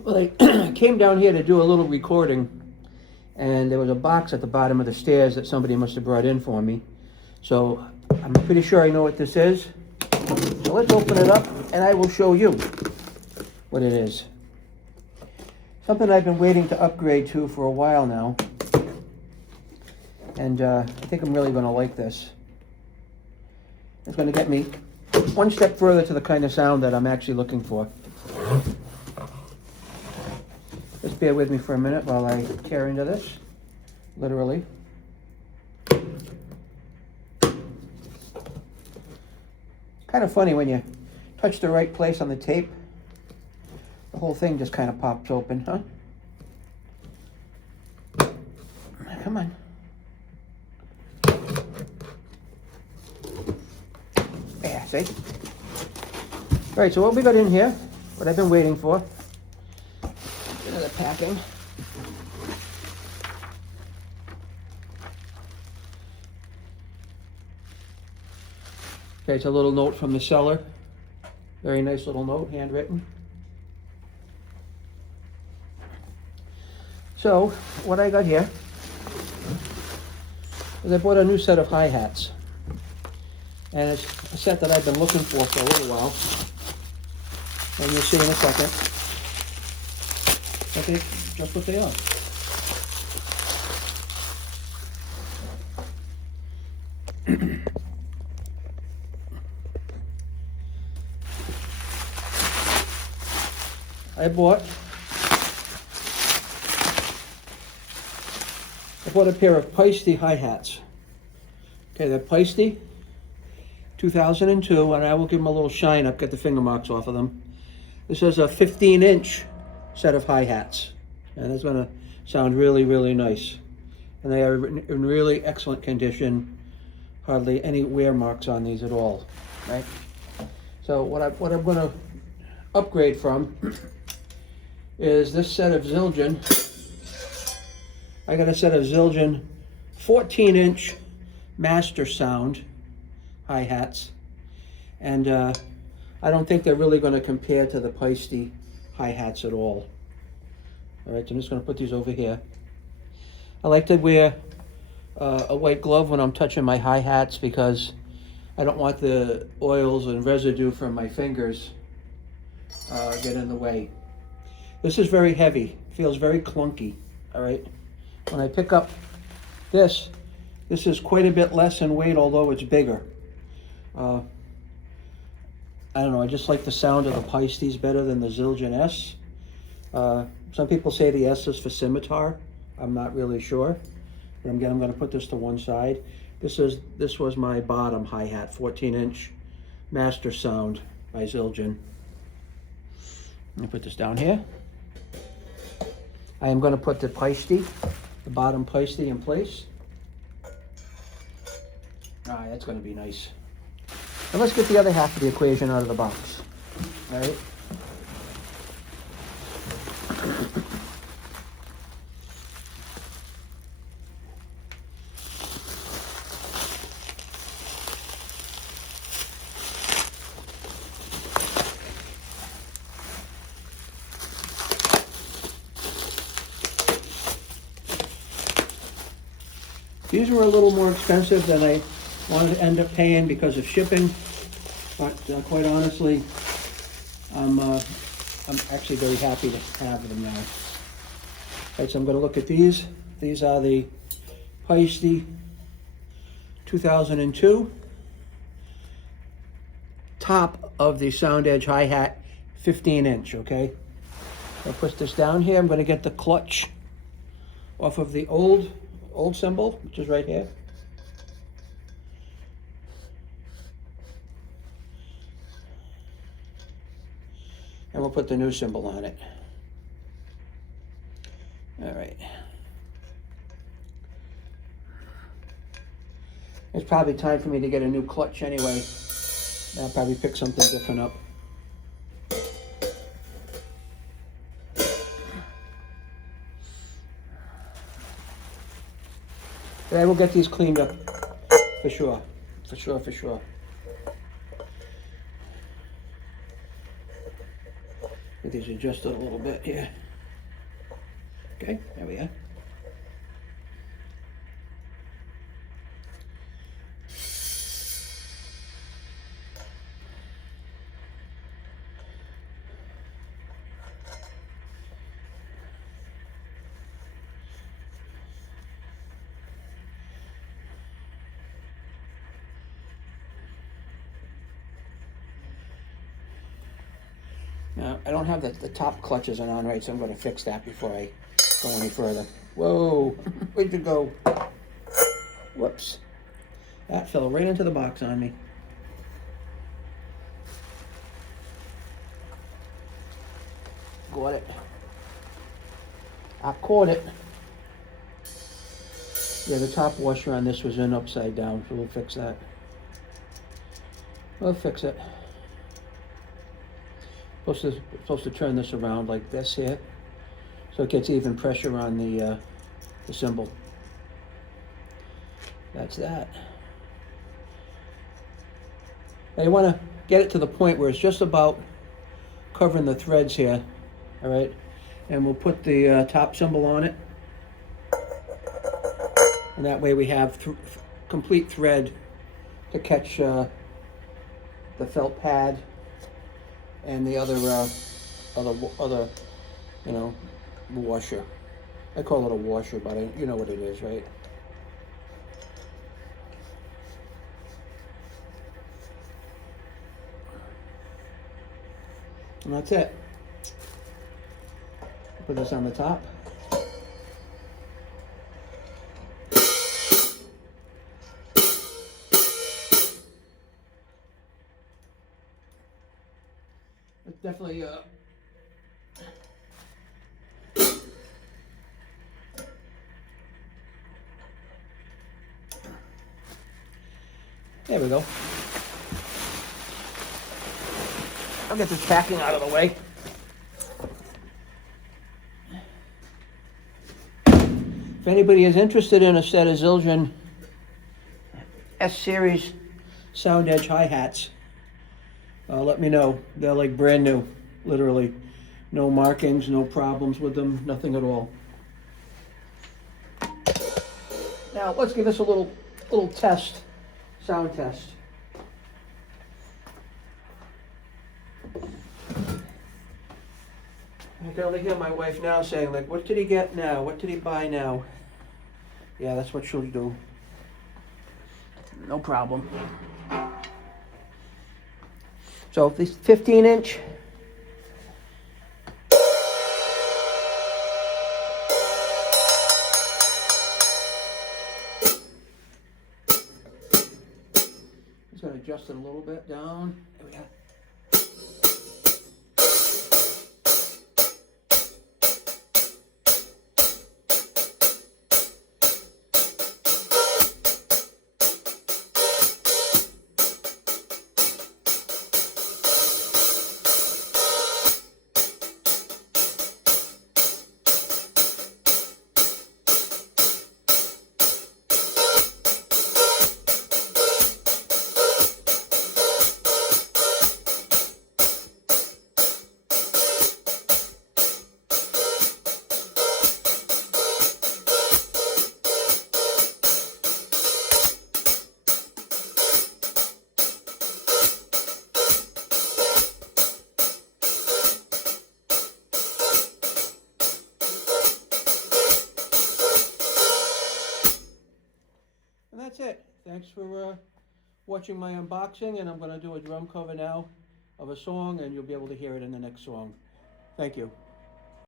Well, I came down here to do a little recording, and there was a box at the bottom of the stairs that somebody must have brought in for me. So I'm pretty sure I know what this is. So let's open it up, and I will show you what it is. Something I've been waiting to upgrade to for a while now. And I think I'm really going to like this. It's going to get me one step further to the kind of sound that I'm actually looking for. Just bear with me for a minute while I tear into this, literally. Kind of funny when you touch the right place on the tape, the whole thing just kind of pops open, huh? Come on. Yeah, see? All right, so what we got in here, what I've been waiting for, another packing. Okay, it's a little note from the seller. Very nice little note, handwritten. So, what I got here is I bought a new set of hi-hats. And it's a set that I've been looking for a little while. And you'll see in a second. Okay, just what they are. I bought a pair of Paiste hi-hats. Okay, they're Paiste 2002, and I will give them a little shine up, get the finger marks off of them. This is a 15-inch set of hi-hats, and it's going to sound really, really nice. And they are in really excellent condition. Hardly any wear marks on these at all, right? So what I'm going to upgrade from is this set of Zildjian. I got a set of Zildjian 14-inch Master Sound hi-hats, and I don't think they're really going to compare to the Paiste hi-hats at all. All right, so I'm just going to put these over here. I like to wear a white glove when I'm touching my hi-hats because I don't want the oils and residue from my fingers get in the way. This is very heavy, feels very clunky, all right? When I pick up this is quite a bit less in weight, although it's bigger. I don't know, I just like the sound of the Paistes better than the Zildjian S. Some people say the S is for scimitar. I'm not really sure. But again, I'm going to put this to one side. This was my bottom hi-hat, 14-inch Master Sound by Zildjian. I'm going to put this down here. I am going to put the Paiste, the bottom Paiste in place. All right, that's going to be nice. And let's get the other half of the equation out of the box. All right. These were a little more expensive than I wanted to end up paying because of shipping, but quite honestly, I'm actually very happy to have them now. Right, so I'm going to look at these. These are the Paiste 2002 top of the Sound Edge hi-hat, 15-inch. Okay, I'll put this down here. I'm going to get the clutch off of the old cymbal, which is right here. And we'll put the new cymbal on it. All right. It's probably time for me to get a new clutch anyway. I'll probably pick something different up. But I will get these cleaned up for sure. For sure. Get these adjusted a little bit here. Okay, there we are. Now, I don't have the top clutches on right, so I'm going to fix that before I go any further. Whoa, where'd you go? Whoops. That fell right into the box on me. Got it. I caught it. Yeah, the top washer on this was in upside down, so we'll fix that. We'll fix it. Supposed to turn this around like this here, so it gets even pressure on the cymbal. That's that. Now you want to get it to the point where it's just about covering the threads here, all right? And we'll put the top cymbal on it, and that way we have complete thread to catch the felt pad and the other, you know, washer. I call it a washer, but you know what it is, right? And that's it. Put this on the top. It's definitely there we go. I'll get this packing out of the way. If anybody is interested in a set of Zildjian S-Series Sound Edge hi-hats, let me know. They're like brand new, literally. No markings, no problems with them, nothing at all. Now let's give this a little test, sound test. I can only hear my wife now saying, like, what did he get now? What did he buy now? Yeah, that's what she'll do. No problem. So this 15-inch. Just going to adjust it a little bit down. There we go. That's it. Thanks for watching my unboxing, and I'm going to do a drum cover now of a song, and you'll be able to hear it in the next song. Thank you.